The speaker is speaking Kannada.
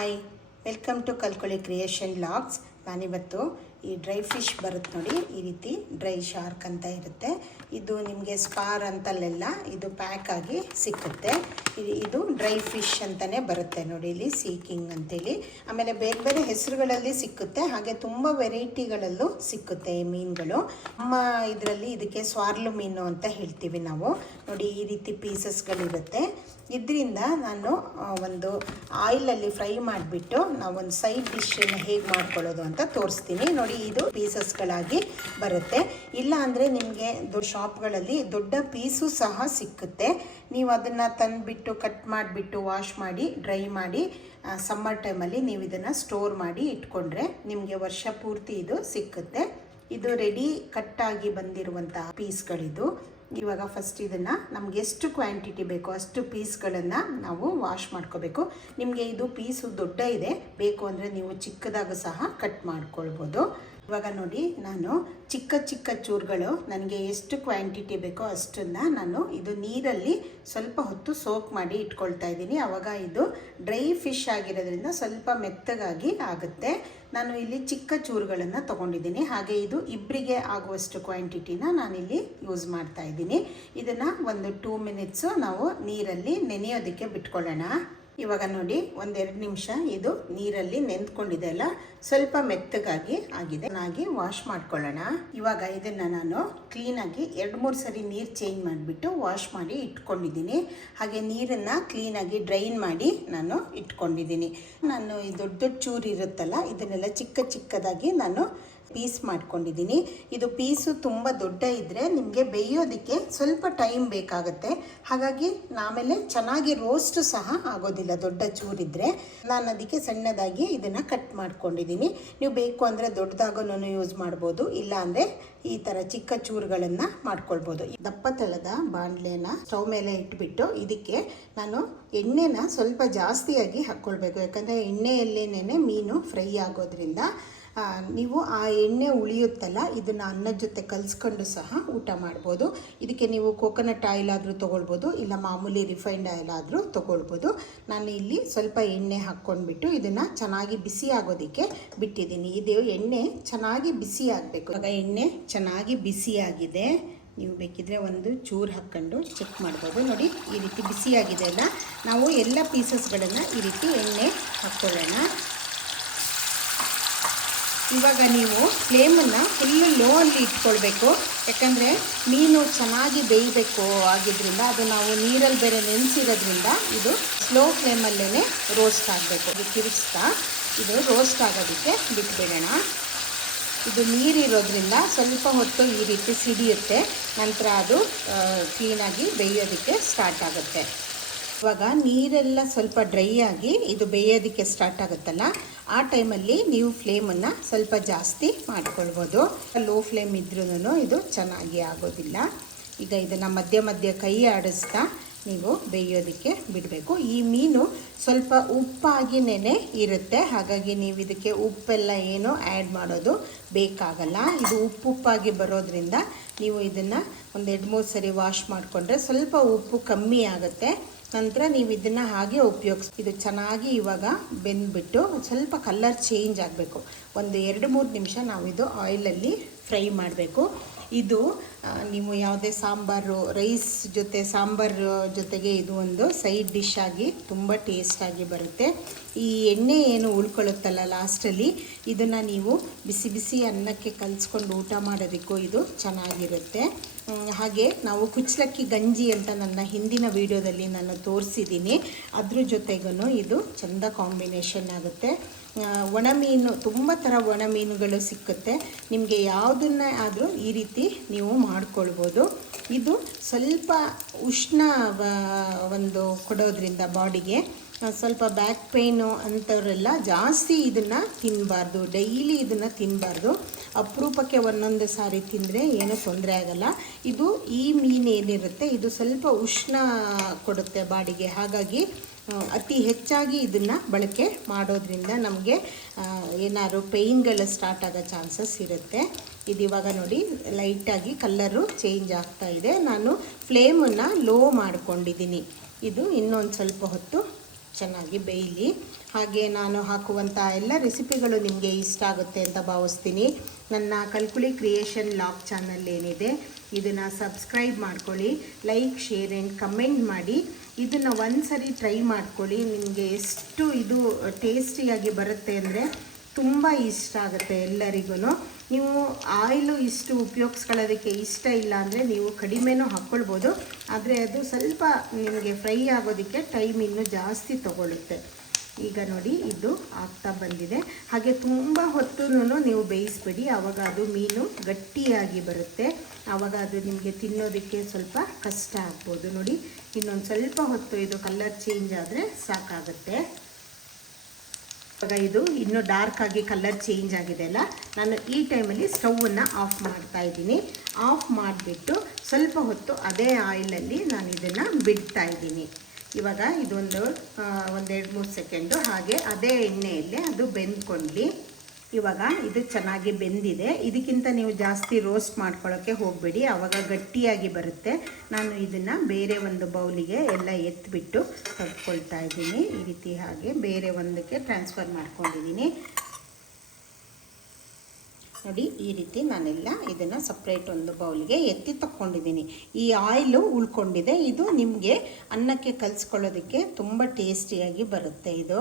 ಹಾಯ್, ವೆಲ್ಕಮ್ ಟು ಕಲ್ಕೊಳ್ಳಿ ಕ್ರಿಯೇಷನ್ ವ್ಲಾಗ್ಸ್. ನಾನಿವತ್ತು ಈ ಡ್ರೈ ಫಿಶ್ ಬರುತ್ತೆ ನೋಡಿ, ಈ ರೀತಿ ಡ್ರೈ ಶಾರ್ಕ್ ಅಂತ ಇರುತ್ತೆ. ಇದು ನಿಮಗೆ ಸ್ಪಾರ್ ಅಂತಲ್ಲೆಲ್ಲ ಇದು ಪ್ಯಾಕ್ ಆಗಿ ಸಿಕ್ಕುತ್ತೆ. ಇದು ಡ್ರೈ ಫಿಶ್ ಅಂತಲೇ ಬರುತ್ತೆ ನೋಡಿ, ಇಲ್ಲಿ ಸೀಕಿಂಗ್ ಅಂತೇಳಿ. ಆಮೇಲೆ ಬೇರೆ ಬೇರೆ ಹೆಸರುಗಳಲ್ಲಿ ಸಿಕ್ಕುತ್ತೆ, ಹಾಗೆ ತುಂಬ ವೆರೈಟಿಗಳಲ್ಲೂ ಸಿಕ್ಕುತ್ತೆ ಈ ಮೀನುಗಳು. ನಮ್ಮ ಇದರಲ್ಲಿ ಇದಕ್ಕೆ ಸ್ವಾರ್ಲು ಮೀನು ಅಂತ ಹೇಳ್ತೀವಿ ನಾವು. ನೋಡಿ, ಈ ರೀತಿ ಪೀಸಸ್ಗಳಿರುತ್ತೆ. ಇದರಿಂದ ನಾನು ಒಂದು ಆಯಿಲಲ್ಲಿ ಫ್ರೈ ಮಾಡಿಬಿಟ್ಟು ನಾವೊಂದು ಸೈಡ್ ಡಿಶನ್ನು ಹೇಗೆ ಮಾಡ್ಕೊಳ್ಳೋದು ಅಂತ ತೋರಿಸ್ತೀನಿ ನೋಡಿ. ಇದು ಪೀಸಸ್ಗಳಾಗಿ ಬರುತ್ತೆ. ಇಲ್ಲ ಅಂದರೆ ನಿಮಗೆ ದೊಡ್ಡ ಶಾಪ್ಗಳಲ್ಲಿ ದೊಡ್ಡ ಪೀಸು ಸಹ ಸಿಕ್ಕುತ್ತೆ. ನೀವು ಅದನ್ನು ತಂದುಬಿಟ್ಟು ಕಟ್ ಮಾಡಿಬಿಟ್ಟು ವಾಶ್ ಮಾಡಿ ಡ್ರೈ ಮಾಡಿ ಸಮ್ಮರ್ ಟೈಮಲ್ಲಿ ನೀವು ಇದನ್ನು ಸ್ಟೋರ್ ಮಾಡಿ ಇಟ್ಕೊಂಡ್ರೆ ನಿಮಗೆ ವರ್ಷ ಪೂರ್ತಿ ಇದು ಸಿಕ್ಕುತ್ತೆ. ಇದು ರೆಡಿ ಕಟ್ಟಾಗಿ ಬಂದಿರುವಂತಹ ಪೀಸ್ಗಳಿದು. ಇವಾಗ ಫಸ್ಟ್ ಇದನ್ನು ನಮ್ಗೆ ಎಷ್ಟು ಕ್ವಾಂಟಿಟಿ ಬೇಕೋ ಅಷ್ಟು ಪೀಸ್ಗಳನ್ನು ನಾವು ವಾಶ್ ಮಾಡ್ಕೋಬೇಕು. ನಿಮಗೆ ಇದು ಪೀಸು ದೊಡ್ಡ ಇದೆ, ಬೇಕು ಅಂದರೆ ನೀವು ಚಿಕ್ಕದಾಗೂ ಸಹ ಕಟ್ ಮಾಡ್ಕೊಳ್ಬೋದು. ಇವಾಗ ನೋಡಿ, ನಾನು ಚಿಕ್ಕ ಚಿಕ್ಕ ಚೂರುಗಳು ನನಗೆ ಎಷ್ಟು ಕ್ವಾಂಟಿಟಿ ಬೇಕೋ ಅಷ್ಟನ್ನು ನಾನು ಇದು ನೀರಲ್ಲಿ ಸ್ವಲ್ಪ ಹೊತ್ತು ಸೋಕ್ ಮಾಡಿ ಇಟ್ಕೊಳ್ತಾ ಇದ್ದೀನಿ. ಆವಾಗ ಇದು ಡ್ರೈ ಫಿಶ್ ಆಗಿರೋದ್ರಿಂದ ಸ್ವಲ್ಪ ಮೆತ್ತಗಾಗಿ ಆಗುತ್ತೆ. ನಾನು ಇಲ್ಲಿ ಚಿಕ್ಕ ಚೂರುಗಳನ್ನು ತೊಗೊಂಡಿದ್ದೀನಿ. ಹಾಗೆ ಇದು ಇಬ್ಬರಿಗೆ ಆಗುವಷ್ಟು ಕ್ವಾಂಟಿಟಿನ ನಾನಿಲ್ಲಿ ಯೂಸ್ ಮಾಡ್ತಾ ಇದ್ದೀನಿ. ಇದನ್ನು ಒಂದು 2 ಮಿನಿಟ್ಸು ನಾವು ನೀರಲ್ಲಿ ನೆನೆಯೋದಕ್ಕೆ ಬಿಟ್ಕೊಳ್ಳೋಣ. ಇವಾಗ ನೋಡಿ, 1-2 ನಿಮಿಷ ಇದು ನೀರಲ್ಲಿ ನೆಂದ್ಕೊಂಡಿದೆ ಅಲ್ಲ, ಸ್ವಲ್ಪ ಮೆತ್ತಗಾಗಿ ಆಗಿದೆ. ಚೆನ್ನಾಗಿ ವಾಶ್ ಮಾಡ್ಕೊಳ್ಳೋಣ. ಇವಾಗ ಇದನ್ನು ನಾನು ಕ್ಲೀನಾಗಿ 2-3 ಸರಿ ನೀರು ಚೇಂಜ್ ಮಾಡಿಬಿಟ್ಟು ವಾಶ್ ಮಾಡಿ ಇಟ್ಕೊಂಡಿದ್ದೀನಿ. ಹಾಗೆ ನೀರನ್ನು ಕ್ಲೀನಾಗಿ ಡ್ರೈನ್ ಮಾಡಿ ನಾನು ಇಟ್ಕೊಂಡಿದ್ದೀನಿ. ನಾನು ಈ ದೊಡ್ಡ ದೊಡ್ಡ ಚೂರು ಇರುತ್ತಲ್ಲ, ಇದನ್ನೆಲ್ಲ ಚಿಕ್ಕ ಚಿಕ್ಕದಾಗಿ ನಾನು ಪೀಸ್ ಮಾಡ್ಕೊಂಡಿದ್ದೀನಿ. ಇದು ಪೀಸು ತುಂಬ ದೊಡ್ಡ ಇದ್ದರೆ ನಿಮಗೆ ಬೇಯೋದಕ್ಕೆ ಸ್ವಲ್ಪ ಟೈಮ್ ಬೇಕಾಗುತ್ತೆ. ಹಾಗಾಗಿ ಆಮೇಲೆ ಚೆನ್ನಾಗಿ ರೋಸ್ಟು ಸಹ ಆಗೋದಿಲ್ಲ ದೊಡ್ಡ ಚೂರಿದ್ರೆ. ನಾನು ಅದಕ್ಕೆ ಸಣ್ಣದಾಗಿ ಇದನ್ನು ಕಟ್ ಮಾಡ್ಕೊಂಡಿದ್ದೀನಿ. ನೀವು ಬೇಕು ಅಂದರೆ ದೊಡ್ಡದಾಗೂ ಯೂಸ್ ಮಾಡ್ಬೋದು, ಇಲ್ಲ ಅಂದರೆ ಈ ಥರ ಚಿಕ್ಕ ಚೂರುಗಳನ್ನು ಮಾಡ್ಕೊಳ್ಬೋದು. ದಪ್ಪ ತಳದ ಬಾಣಲೆನ ಸ್ಟವ್ ಮೇಲೆ ಇಟ್ಬಿಟ್ಟು ಇದಕ್ಕೆ ನಾನು ಎಣ್ಣೆನ ಸ್ವಲ್ಪ ಜಾಸ್ತಿಯಾಗಿ ಹಾಕ್ಕೊಳ್ಬೇಕು. ಯಾಕಂದರೆ ಎಣ್ಣೆಯಲ್ಲೇನೆ ಮೀನು ಫ್ರೈ ಆಗೋದ್ರಿಂದ ನೀವು ಆ ಎಣ್ಣೆ ಉಳಿಯುತ್ತಲ್ಲ, ಇದನ್ನು ಅನ್ನದ ಜೊತೆ ಕಲಿಸ್ಕೊಂಡು ಸಹ ಊಟ ಮಾಡ್ಬೋದು. ಇದಕ್ಕೆ ನೀವು ಕೋಕೋನಟ್ ಆಯಿಲ್ ಆದರೂ ತೊಗೊಳ್ಬೋದು, ಇಲ್ಲ ಮಾಮೂಲಿ ರಿಫೈನ್ಡ್ ಆಯಿಲ್ ಆದರೂ ತೊಗೊಳ್ಬೋದು. ನಾನು ಇಲ್ಲಿ ಸ್ವಲ್ಪ ಎಣ್ಣೆ ಹಾಕ್ಕೊಂಡ್ಬಿಟ್ಟು ಇದನ್ನು ಚೆನ್ನಾಗಿ ಬಿಸಿ ಆಗೋದಕ್ಕೆ ಬಿಟ್ಟಿದ್ದೀನಿ. ಇದು ಎಣ್ಣೆ ಚೆನ್ನಾಗಿ ಬಿಸಿ ಆಗಬೇಕು. ಆಗ ಎಣ್ಣೆ ಚೆನ್ನಾಗಿ ಬಿಸಿಯಾಗಿದೆ. ನೀವು ಬೇಕಿದ್ರೆ ಒಂದು ಚೂರು ಹಾಕ್ಕೊಂಡು ಚೆಕ್ ಮಾಡ್ಬೋದು. ನೋಡಿ, ಈ ರೀತಿ ಬಿಸಿಯಾಗಿದೆ ಅಲ್ಲ. ನಾವು ಎಲ್ಲ ಪೀಸಸ್ಗಳನ್ನು ಈ ರೀತಿ ಎಣ್ಣೆ ಹಾಕ್ಕೊಳ್ಳೋಣ. ಇವಾಗ ನೀವು ಫ್ಲೇಮನ್ನು ಫುಲ್ಲು ಲೋ ಅಲ್ಲಿ ಇಟ್ಕೊಳ್ಬೇಕು. ಯಾಕಂದರೆ ಮೀನು ಚೆನ್ನಾಗಿ ಬೇಯಬೇಕು ಆಗಿದ್ದರಿಂದ, ಅದು ನಾವು ನೀರಲ್ಲಿ ಬೇರೆ ನೆನೆಸಿರೋದ್ರಿಂದ ಇದು ಸ್ಲೋ ಫ್ಲೇಮಲ್ಲೇ ರೋಸ್ಟ್ ಆಗಬೇಕು. ಅದು ತಿರುಗಿಸ್ತಾ ಇದು ರೋಸ್ಟ್ ಆಗೋದಕ್ಕೆ ಬಿಟ್ಬಿಡೋಣ. ಇದು ನೀರಿರೋದ್ರಿಂದ ಸ್ವಲ್ಪ ಹೊತ್ತು ಈ ರೀತಿ ಸಿಡಿಯುತ್ತೆ, ನಂತರ ಅದು ಕ್ಲೀನಾಗಿ ಬೇಯೋದಕ್ಕೆ ಸ್ಟಾರ್ಟ್ ಆಗುತ್ತೆ. ಇವಾಗ ನೀರೆಲ್ಲ ಸ್ವಲ್ಪ ಡ್ರೈ ಆಗಿ ಇದು ಬೇಯೋದಕ್ಕೆ ಸ್ಟಾರ್ಟ್ ಆಗುತ್ತಲ್ಲ, ಆ ಟೈಮಲ್ಲಿ ನೀವು ಫ್ಲೇಮನ್ನು ಸ್ವಲ್ಪ ಜಾಸ್ತಿ ಮಾಡ್ಕೊಳ್ಬೋದು. ಲೋ ಫ್ಲೇಮ್ ಇದ್ರೂ ಇದು ಚೆನ್ನಾಗಿ ಆಗೋದಿಲ್ಲ. ಈಗ ಇದನ್ನು ಮಧ್ಯ ಮಧ್ಯ ಕೈ ಆಡಿಸ್ತಾ ನೀವು ಬೇಯೋದಕ್ಕೆ ಬಿಡಬೇಕು. ಈ ಮೀನು ಸ್ವಲ್ಪ ಉಪ್ಪಾಗಿನೇ ಇರುತ್ತೆ, ಹಾಗಾಗಿ ನೀವು ಇದಕ್ಕೆ ಉಪ್ಪೆಲ್ಲ ಏನೋ ಆ್ಯಡ್ ಮಾಡೋದು ಬೇಕಾಗಲ್ಲ. ಇದು ಉಪ್ಪಾಗಿ ಬರೋದ್ರಿಂದ ನೀವು ಇದನ್ನು 1-2-3 ಸರಿ ವಾಶ್ ಮಾಡಿಕೊಂಡ್ರೆ ಸ್ವಲ್ಪ ಉಪ್ಪು ಕಮ್ಮಿ ಆಗುತ್ತೆ. ನಂತರ ನೀವು ಇದನ್ನು ಹಾಗೆ ಉಪಯೋಗಿಸಿ. ಇದು ಚೆನ್ನಾಗಿ ಇವಾಗ ಬೆಂದ್ಬಿಟ್ಟು ಸ್ವಲ್ಪ ಕಲರ್ ಚೇಂಜ್ ಆಗಬೇಕು. ಒಂದು 2-3 ನಿಮಿಷ ನಾವು ಇದು ಆಯಿಲಲ್ಲಿ ಫ್ರೈ ಮಾಡಬೇಕು. ಇದು ನೀವು ಯಾವುದೇ ಸಾಂಬಾರು, ರೈಸ್ ಜೊತೆ ಸಾಂಬಾರು ಜೊತೆಗೆ ಇದು ಒಂದು ಸೈಡ್ ಡಿಶ್ ಆಗಿ ತುಂಬ ಟೇಸ್ಟಾಗಿ ಬರುತ್ತೆ. ಈ ಎಣ್ಣೆ ಏನು ಉಳ್ಕೊಳ್ಳುತ್ತಲ್ಲ ಲಾಸ್ಟಲ್ಲಿ, ಇದನ್ನು ನೀವು ಬಿಸಿ ಬಿಸಿ ಅನ್ನಕ್ಕೆ ಕಲಿಸ್ಕೊಂಡು ಊಟ ಮಾಡೋದಕ್ಕೂ ಇದು ಚೆನ್ನಾಗಿರುತ್ತೆ. ಹಾಗೆ ನಾವು ಕುಚ್ಚಲಕ್ಕಿ ಗಂಜಿ ಅಂತ ನನ್ನ ಹಿಂದಿನ ವಿಡಿಯೋದಲ್ಲಿ ನಾನು ತೋರಿಸಿದ್ದೀನಿ. ಅದ್ರ ಜೊತೆಗೂ ಇದು ಚೆಂದ ಕಾಂಬಿನೇಷನ್ ಆಗುತ್ತೆ. ಒಣಮೀನು, ತುಂಬ ಥರ ಒಣಮೀನುಗಳು ಸಿಕ್ಕುತ್ತೆ. ನಿಮಗೆ ಯಾವುದನ್ನೇ ಆದರೂ ಈ ರೀತಿ ನೀವು ಮಾಡ್ಕೊಳ್ಬೋದು. ಇದು ಸ್ವಲ್ಪ ಉಷ್ಣ ಒಂದು ಕೊಡೋದ್ರಿಂದ ಬಾಡಿಗೆ ಸ್ವಲ್ಪ ಬ್ಯಾಕ್ ಪೇಯ್ನು ಅಂಥವರೆಲ್ಲ ಜಾಸ್ತಿ ಇದನ್ನು ತಿನ್ನಬಾರ್ದು, ಡೈಲಿ ಇದನ್ನು ತಿನ್ನಬಾರ್ದು. ಅಪರೂಪಕ್ಕೆ ಒಂದೊಂದು ಸಾರಿ ತಿಂದರೆ ಏನೂ ತೊಂದರೆ ಆಗಲ್ಲ. ಇದು ಈ ಮೀನು ಏನಿರುತ್ತೆ ಇದು ಸ್ವಲ್ಪ ಉಷ್ಣ ಕೊಡುತ್ತೆ ಬಾಡಿಗೆ. ಹಾಗಾಗಿ ಅತಿ ಹೆಚ್ಚಾಗಿ ಇದನ್ನು ಬಳಕೆ ಮಾಡೋದ್ರಿಂದ ನಮಗೆ ಏನಾದ್ರು ಪೇಯ್ನ್ಗಳು ಸ್ಟಾರ್ಟ್ ಆಗೋ ಚಾನ್ಸಸ್ ಇರುತ್ತೆ. ಇದು ಇವಾಗ ನೋಡಿ ಲೈಟಾಗಿ ಕಲ್ಲರು ಚೇಂಜ್ ಆಗ್ತಾ ಇದೆ. ನಾನು ಫ್ಲೇಮನ್ನು ಲೋ ಮಾಡ್ಕೊಂಡಿದ್ದೀನಿ. ಇದು ಇನ್ನೊಂದು ಸ್ವಲ್ಪ ಹೊತ್ತು ಚೆನ್ನಾಗಿ ಬೇಯಲಿ. ಹಾಗೆ ನಾನು ಹಾಕುವಂಥ ಎಲ್ಲ ರೆಸಿಪಿಗಳು ನಿಮಗೆ ಇಷ್ಟ ಆಗುತ್ತೆ ಅಂತ ಭಾವಿಸ್ತೀನಿ. ನನ್ನ ಕಲ್ಕುಳಿ ಕ್ರಿಯೇಷನ್ ಲಾಗ್ ಚಾನಲ್ ಏನಿದೆ ಇದನ್ನು ಸಬ್ಸ್ಕ್ರೈಬ್ ಮಾಡ್ಕೊಳ್ಳಿ, ಲೈಕ್, ಶೇರ್ ಆ್ಯಂಡ್ ಕಮೆಂಟ್ ಮಾಡಿ. ಇದನ್ನು ಒಂದು ಸರಿ ಟ್ರೈ ಮಾಡ್ಕೊಳ್ಳಿ. ನಿಮಗೆ ಎಷ್ಟು ಇದು ಟೇಸ್ಟಿಯಾಗಿ ಬರುತ್ತೆ ಅಂದರೆ ತುಂಬ ಇಷ್ಟ ಆಗುತ್ತೆ ಎಲ್ಲರಿಗೂ. ನೀವು ಆಯಿಲು ಇಷ್ಟು ಉಪಯೋಗಿಸ್ಕೊಳ್ಳೋದಕ್ಕೆ ಇಷ್ಟ ಇಲ್ಲ ಅಂದರೆ ನೀವು ಕಡಿಮೆನೂ ಹಾಕ್ಕೊಳ್ಬೋದು, ಆದರೆ ಅದು ಸ್ವಲ್ಪ ನಿಮಗೆ ಫ್ರೈ ಆಗೋದಕ್ಕೆ ಟೈಮ್ ಇನ್ನೂ ಜಾಸ್ತಿ ತಗೊಳ್ಳುತ್ತೆ. ಈಗ ನೋಡಿ ಇದು ಆಗ್ತಾ ಬಂದಿದೆ. ಹಾಗೆ ತುಂಬ ಹೊತ್ತು ನೀವು ಬೇಯಿಸ್ಬಿಡಿ, ಆವಾಗ ಅದು ಮೀನು ಗಟ್ಟಿಯಾಗಿ ಬರುತ್ತೆ. ಆವಾಗ ಅದು ನಿಮಗೆ ತಿನ್ನೋದಕ್ಕೆ ಸ್ವಲ್ಪ ಕಷ್ಟ ಆಗ್ಬೋದು. ನೋಡಿ ಇನ್ನೊಂದು ಸ್ವಲ್ಪ ಹೊತ್ತು ಇದು ಕಲರ್ ಚೇಂಜ್ ಆದರೆ ಸಾಕಾಗುತ್ತೆ. ಇವಾಗ ಇದು ಇನ್ನೂ ಡಾರ್ಕ್ ಆಗಿ ಕಲರ್ ಚೇಂಜ್ ಆಗಿದೆ ಅಲ್ಲ, ನಾನು ಈ ಟೈಮಲ್ಲಿ ಸ್ಟವನ್ನು ಆಫ್ ಮಾಡ್ತಾ ಇದ್ದೀನಿ. ಆಫ್ ಮಾಡಿಬಿಟ್ಟು ಸ್ವಲ್ಪ ಹೊತ್ತು ಅದೇ ಆಯಿಲಲ್ಲಿ ನಾನು ಇದನ್ನು ಬಿಡ್ತಾ ಇದ್ದೀನಿ. ಇವಾಗ ಇದೊಂದು 1-2-3 ಸೆಕೆಂಡು ಹಾಗೆ ಅದೇ ಎಣ್ಣೆಯಲ್ಲೇ ಅದು ಬೆಂದ್ಕೊಳ್ಳಿ. ಇವಾಗ ಇದು ಚೆನ್ನಾಗಿ ಬೆಂದಿದೆ. ಇದಕ್ಕಿಂತ ನೀವು ಜಾಸ್ತಿ ರೋಸ್ಟ್ ಮಾಡ್ಕೊಳ್ಳೋಕ್ಕೆ ಹೋಗಬೇಡಿ, ಆವಾಗ ಗಟ್ಟಿಯಾಗಿ ಬರುತ್ತೆ. ನಾನು ಇದನ್ನು ಬೇರೆ ಒಂದು ಬೌಲಿಗೆ ಎಲ್ಲ ಎತ್ತಿಬಿಟ್ಟು ತೆಗೆದುಕೊಳ್ತಾ ಇದ್ದೀನಿ. ಈ ರೀತಿ ಹಾಗೆ ಬೇರೆ ಒಂದಕ್ಕೆ ಟ್ರಾನ್ಸ್ಫರ್ ಮಾಡ್ಕೊಂಡಿದ್ದೀನಿ. ನೋಡಿ ಈ ರೀತಿ ನಾನೆಲ್ಲ ಇದನ್ನು ಸಪ್ರೇಟ್ ಒಂದು ಬೌಲ್ಗೆ ಎತ್ತಿ ತಕ್ಕೊಂಡಿದ್ದೀನಿ. ಈ ಆಯಿಲು ಉಳ್ಕೊಂಡಿದೆ. ಇದು ನಿಮಗೆ ಅನ್ನಕ್ಕೆ ಕಲಿಸ್ಕೊಳ್ಳೋದಕ್ಕೆ ತುಂಬ ಟೇಸ್ಟಿಯಾಗಿ ಬರುತ್ತೆ ಇದು.